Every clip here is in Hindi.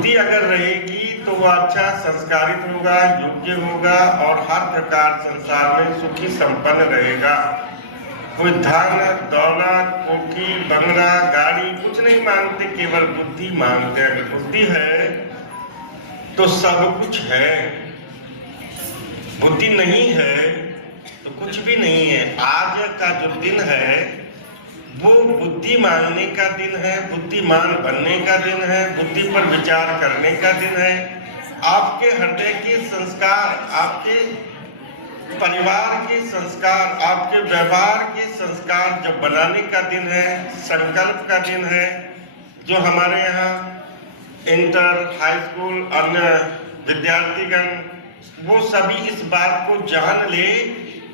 बुद्धि अगर रहेगी तो वह अच्छा संस्कारित होगा, योग्य होगा और हर प्रकार संसार में सुखी संपन्न रहेगा। कोई धन दौलत कोठी बंगला गाड़ी कुछ नहीं मांगते, केवल बुद्धि मांगते। अगर बुद्धि है तो सब कुछ है, बुद्धि नहीं है तो कुछ भी नहीं है। आज का जो दिन है वो बुद्धि मांगने का दिन है, बुद्धिमान बनने का दिन है, बुद्धि पर विचार करने का दिन है। आपके हृदय के संस्कार, आपके परिवार के संस्कार, आपके व्यवहार के संस्कार जो बनाने का दिन है, संकल्प का दिन है। जो हमारे यहाँ इंटर हाई स्कूल अन्य विद्यार्थीगण वो सभी इस बात को जान ले,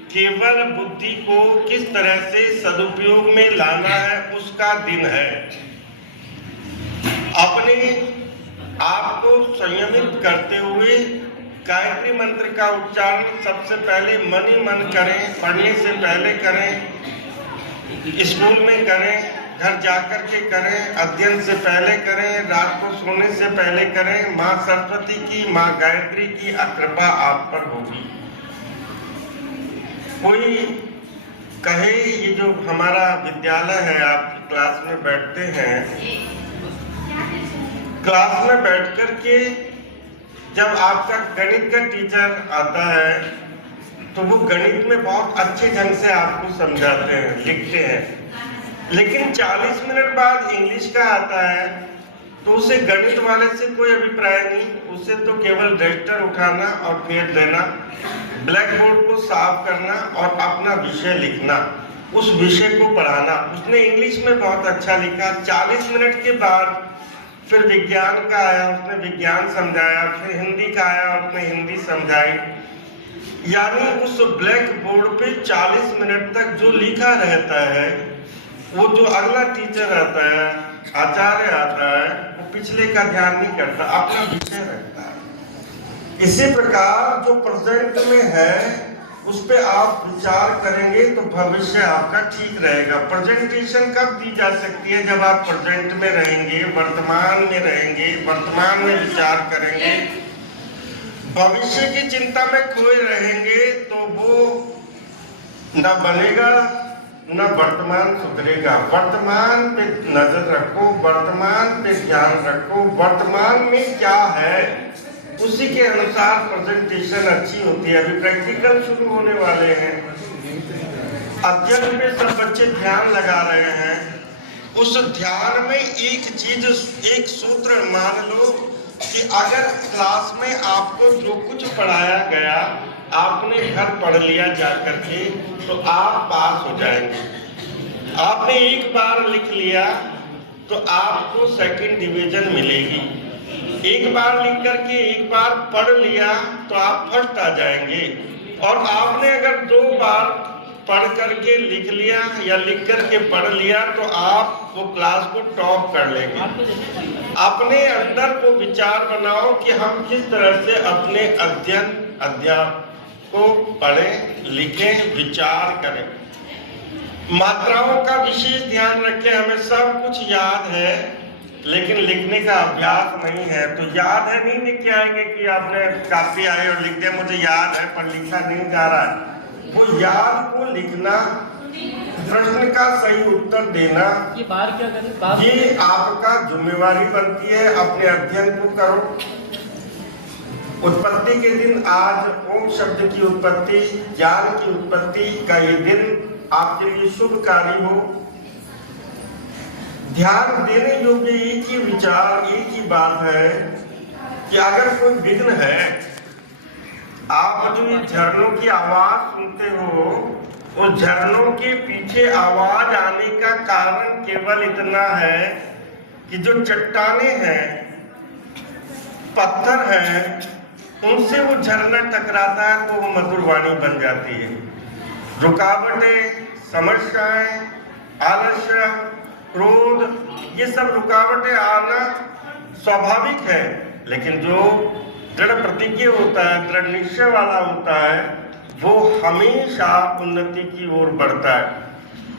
केवल बुद्धि को किस तरह से सदुपयोग में लाना है उसका दिन है। अपने आप को संयमित करते हुए गायत्री मंत्र का उच्चारण सबसे पहले मन ही मन करें, पढ़ने से पहले करें, स्कूल में करें, घर जाकर के करें, अध्ययन से पहले करें, रात को सोने से पहले करें। माँ सरस्वती की, माँ गायत्री की कृपा आप पर होगी। कोई कहे ये जो हमारा विद्यालय है, आप क्लास में बैठते हैं, क्लास में बैठ कर के जब आपका गणित का टीचर आता है तो वो गणित में बहुत अच्छे ढंग से आपको समझाते हैं, लिखते हैं, लेकिन 40 मिनट बाद इंग्लिश का आता है तो उसे गणित वाले से कोई अभिप्राय नहीं, उसे तो केवल रजिस्टर उठाना और फेर देना, ब्लैक बोर्ड को साफ करना और अपना विषय लिखना, उस विषय को पढ़ाना। उसने इंग्लिश में बहुत अच्छा लिखा, 40 मिनट के बाद फिर विज्ञान का आया, उसने विज्ञान समझाया, फिर हिंदी का आया, उसने हिंदी समझाई। यानी उस ब्लैक बोर्ड पे 40 मिनट तक जो लिखा रहता है, वो जो अगला टीचर आता है, आचार्य आता है, वो पिछले का ध्यान नहीं करता, अपना विषय रखता है। इसी प्रकार जो प्रेजेंट में है उस पे आप विचार करेंगे तो भविष्य आपका ठीक रहेगा। प्रेजेंटेशन कब दी जा सकती है? जब आप प्रेजेंट में रहेंगे, वर्तमान में रहेंगे, वर्तमान में विचार करेंगे। भविष्य की चिंता में खोए रहेंगे तो वो न बनेगा न वर्तमान सुधरेगा। वर्तमान पे नजर रखो, वर्तमान पे ध्यान रखो, वर्तमान में क्या है उसी के अनुसार प्रेजेंटेशन अच्छी होती है। अभी प्रैक्टिकल शुरू होने वाले हैं, अध्ययन पे सब बच्चे ध्यान लगा रहे हैं। उस ध्यान में एक चीज, एक सूत्र मान लो कि अगर क्लास में आपको जो कुछ पढ़ाया गया आपने घर पढ़ लिया जाकर के तो आप पास हो जाएंगे। आपने एक बार लिख लिया तो आपको सेकंड डिवीजन मिलेगी। एक बार लिख करके एक बार पढ़ लिया तो आप फर्स्ट आ जाएंगे। और आपने अगर 2 बार पढ़ करके लिख लिया या लिख करके पढ़ लिया तो आप वो क्लास को टॉप कर लेंगे। अपने अंदर को विचार बनाओ कि हम किस तरह से अपने अध्ययन को पढ़ें, लिखें, विचार करें। मात्राओं का विशेष ध्यान रखें। हमें सब कुछ याद है लेकिन लिखने का अभ्यास नहीं है। तो याद है नहीं लिख के आएंगे कि आपने काफी आए और लिख दिया मुझे याद है पर लिखा नहीं जा रहा है। वो याद को लिखना, प्रश्न का सही उत्तर देना, ये आपका जिम्मेवारी बनती है। अपने अध्ययन को करो। उत्पत्ति के दिन आज ओम शब्द की उत्पत्ति, ज्ञान की उत्पत्ति का ये दिन आपके लिए शुभकारी हो। ध्यान देने योग्य एक ही विचार, एक ही बात है कि अगर कोई विघ्न है, आप जो झरनों की आवाज सुनते हो, उस झरनों के पीछे आवाज आने का कारण केवल इतना है कि जो चट्टाने हैं, पत्थर हैं, उनसे वो झरना टकराता है तो वो मधुर वाणी बन जाती है। रुकावटें, समस्याएं, आलस्य, क्रोध, ये सब रुकावटें आना स्वाभाविक है, लेकिन जो दृढ़ प्रतिज्ञ होता है, दृढ़ निश्चय वाला होता है, वो हमेशा उन्नति की ओर बढ़ता है।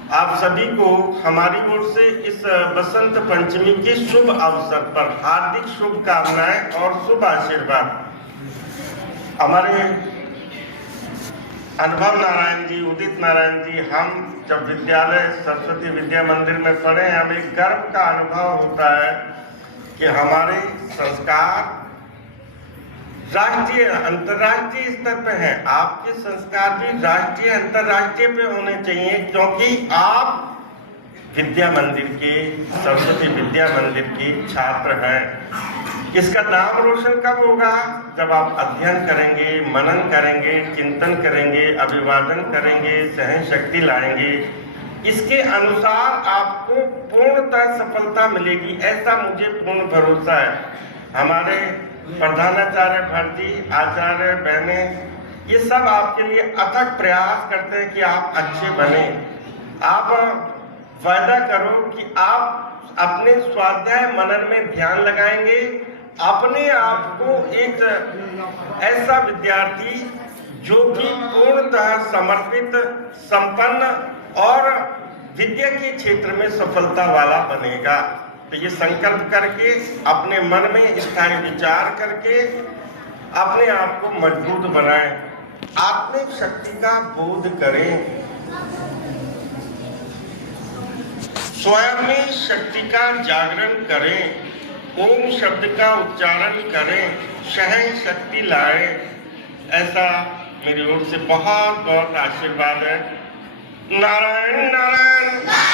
आप सभी को हमारी ओर से इस बसंत पंचमी के शुभ अवसर पर हार्दिक शुभकामनाएं और शुभ आशीर्वाद। हमारे अनुभव नारायण जी, उदित नारायण जी, हम जब विद्यालय सरस्वती विद्या मंदिर में पढ़े, हमें गर्व का अनुभव होता है कि हमारे संस्कार राष्ट्रीय अंतर्राष्ट्रीय स्तर पे हैं। आपके संस्कार भी राष्ट्रीय अंतर्राष्ट्रीय पे होने चाहिए, क्योंकि आप विद्या मंदिर के, सरस्वती विद्या मंदिर के छात्र हैं। इसका नाम रोशन कब होगा? जब आप अध्ययन करेंगे, मनन करेंगे, चिंतन करेंगे, अभिवादन करेंगे, सहन शक्ति लाएंगे। इसके अनुसार आपको पूर्णतः सफलता मिलेगी, ऐसा मुझे पूर्ण भरोसा है। हमारे प्रधानाचार्य भट्टी, आचार्य बहने, ये सब आपके लिए अथक प्रयास करते हैं कि आप अच्छे बने। आप वायदा करो कि आप अपने स्वाध्याय मनन में ध्यान लगाएंगे, अपने आप को एक ऐसा विद्यार्थी जो कि पूर्णतः समर्पित, संपन्न और विद्या के क्षेत्र में सफलता वाला बनेगा। तो ये संकल्प करके, अपने मन में स्थायी विचार करके अपने आप को मजबूत बनाएं, आत्मिक शक्ति का बोध करें, स्वयं में शक्ति का जागरण करें, ओम शब्द का उच्चारण करें, सहन शक्ति लाएं। ऐसा मेरी ओर से बहुत बहुत आशीर्वाद है। नारायण नारायण।